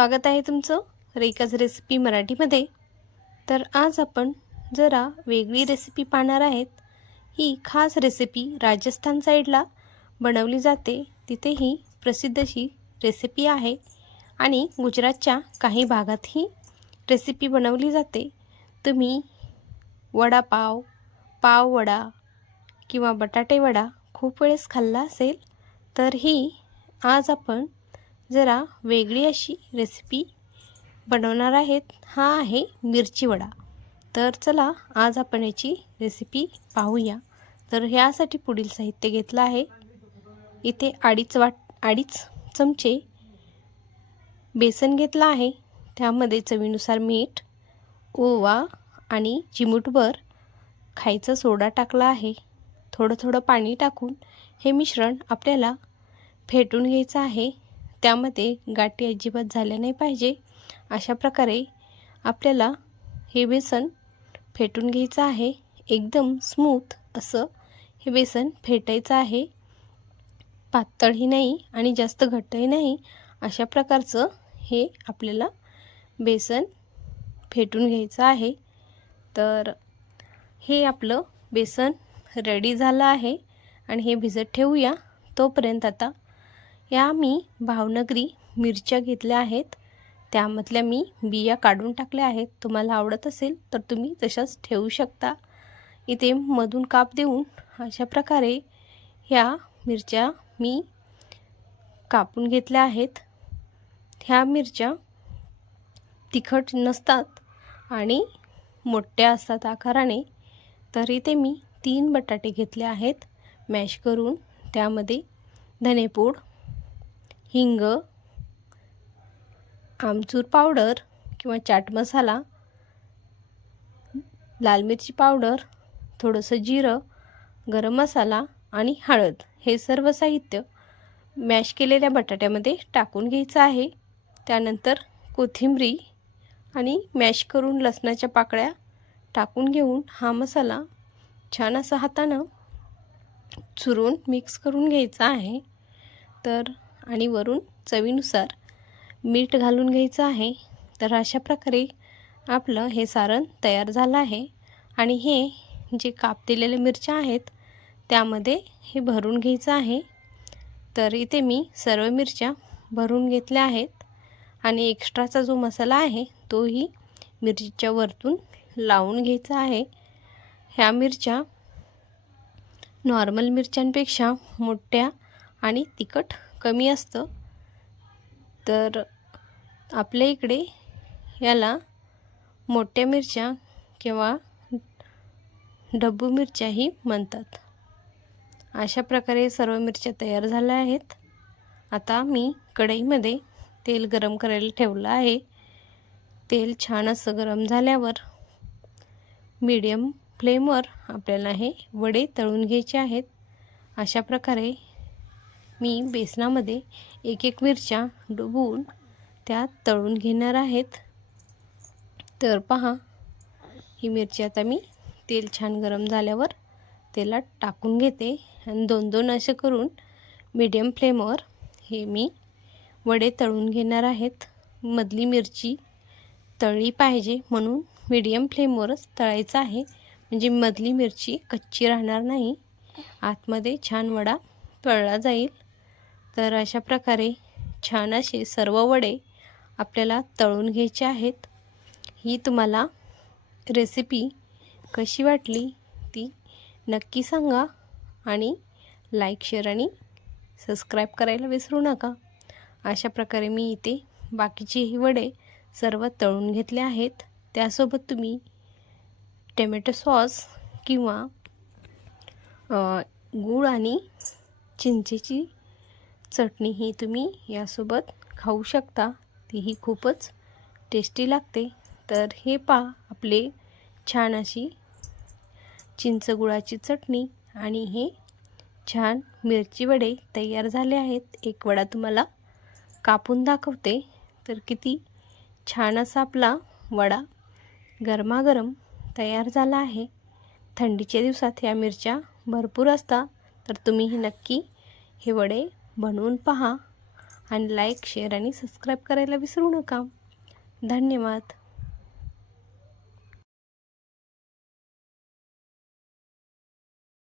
स्वागत आहे तुमचं रेखाज रेसिपी मराठीमध्ये। तर आज आपण जरा वेगळी रेसिपी पाहणार आहेत। ही खास रेसिपी राजस्थान साईडला बनवली जाते, तिथे ही प्रसिद्ध अशी रेसिपी आहे आणि गुजरातच्या काही भागात ही रेसिपी बनवली जाते। तुम्ही वडापाव, पाव वडा किंवा बटाटे वडा खूप वेळेस खाल्ला असेल, तर ही आज आपण जरा वेगळी अशी रेसिपी बनवणार आहेत। हा आहे मिरची वडा। तर चला आज आपण याची रेसिपी पाहूया। तर ह्यासाठी पुढील साहित्य घेतलं आहे। इथे अडीच चमचे बेसन घेतला आहे, त्यामध्ये चवीनुसार मीठ, ओवा आणि चिमूटभर खायचा सोडा टाकला आहे। थोडं थोडं पाणी टाकून हे मिश्रण आपल्याला फेटून घ्यायचं आहे। त्यामध्ये गाठी अजिबात झाल्या नाही पाहिजे, अशा प्रकारे आपल्याला हे बेसन फेटून घ्यायचं आहे। एकदम स्मूथ असं हे बेसन फेटायचं आहे, पातळही नाही आणि जास्त घट्टही नाही, अशा प्रकारचं हे आपल्याला बेसन फेटून घ्यायचं आहे। तर हे आपलं बेसन रेडी झालं आहे आणि हे भिजत ठेवूया। तोपर्यंत आता या मी भावनगरी मिरच्या घेतल्या आहेत, त्यामधल्या मी बिया काढून टाकल्या आहेत। तुम्हाला आवडत असेल तर तुम्ही तशाच ठेवू शकता। इथे मधून काप देऊन अशा प्रकारे ह्या मिरच्या मी कापून घेतल्या आहेत। ह्या मिरच्या तिखट नसतात आणि मोठ्या असतात आकाराने। तर इथे मी 3 बटाटे घेतले आहेत मॅश करून, त्यामध्ये धनेपूड, हिंग, आमचूर पावडर किंवा चाट मसाला, लाल मिरची पावडर, थोडंसं जिरं, गरम मसाला आणि हळद हे सर्व साहित्य मॅश केलेल्या बटाट्यामध्ये टाकून घ्यायचं आहे। त्यानंतर कोथिंबरी आणि मॅश करून लसणाच्या पाकळ्या टाकून घेऊन हा मसाला छान असा हातानं चुरून मिक्स करून घ्यायचा आहे। तर आणि वरून चवीनुसार मीठ घालून घ्यायचं आहे। तर अशा प्रकारे आपलं हे सारण तयार झालं आहे आणि हे जे काप दिलेले मिरच्या आहेत त्यामध्ये हे भरून घ्यायचं आहे। तर इथे मी सर्व मिरच्या भरून घेतल्या आहेत आणि एक्स्ट्राचा जो मसाला आहे तोही मिरचीच्या वरतून लावून घ्यायचा आहे। ह्या मिरच्या नॉर्मल मिरच्यांपेक्षा मोठ्या आणि तिखट कमी असतं। तर आपल्या इकडे याला मोठ्या मिरच्या किंवा डब्बू मिरच्याही म्हणतात। अशा प्रकारे सर्व मिरच्या तयार झाल्या आहेत। आता मी कढईमध्ये तेल गरम करायला ठेवलं आहे। तेल छान असं गरम झाल्यावर मीडियम फ्लेमवर आपल्याला हे वडे तळून घ्यायचे आहेत। अशा प्रकारे मी बेसनामध्ये एक एक मिरच्या डुबवून त्यात तळून घेणार आहेत। तर पहा, ही मिरची आता मी तेल छान गरम झाल्यावर तेलात टाकून घेते आणि दोन दोन असे करून मीडियम फ्लेमवर हे मी वडे तळून घेणार आहेत। मधली मिरची तळली पाहिजे म्हणून मीडियम फ्लेमवरच तळायचं आहे, म्हणजे मधली मिरची कच्ची राहणार नाही, आतमध्ये छान वडा तळला जाईल। तर अशा प्रकारे छान असे सर्व वडे आपल्याला तळून घ्यायचे आहेत। ही तुम्हाला रेसिपी कशी वाटली ती नक्की सांगा आणि लाईक, शेअर आणि सबस्क्राईब करायला विसरू नका। अशा प्रकारे मी इथे बाकीचेही वडे सर्व तळून घेतले आहेत। त्यासोबत तुम्ही टोमॅटो सॉस किंवा गूळ आणि चिंचेची चटणी ही तुम्ही यासोबत खाऊ शकता, तीही खूपच टेस्टी लागते। तर हे पहा, आपले छान अशी चिंच गुळाची चटणी आणि हे छान मिरची वडे तयार झाले आहेत। एक वडा तुम्हाला कापून दाखवते। तर किती छान असा आपला वडा गरमागरम तयार झाला आहे। थंडीच्या दिवसात ह्या मिरच्या भरपूर असतात, तर तुम्ही नक्की हे वडे बनवून पहा आणि लाईक शेअर आणि सबस्क्राईब करायला विसरू नका. धन्यवाद.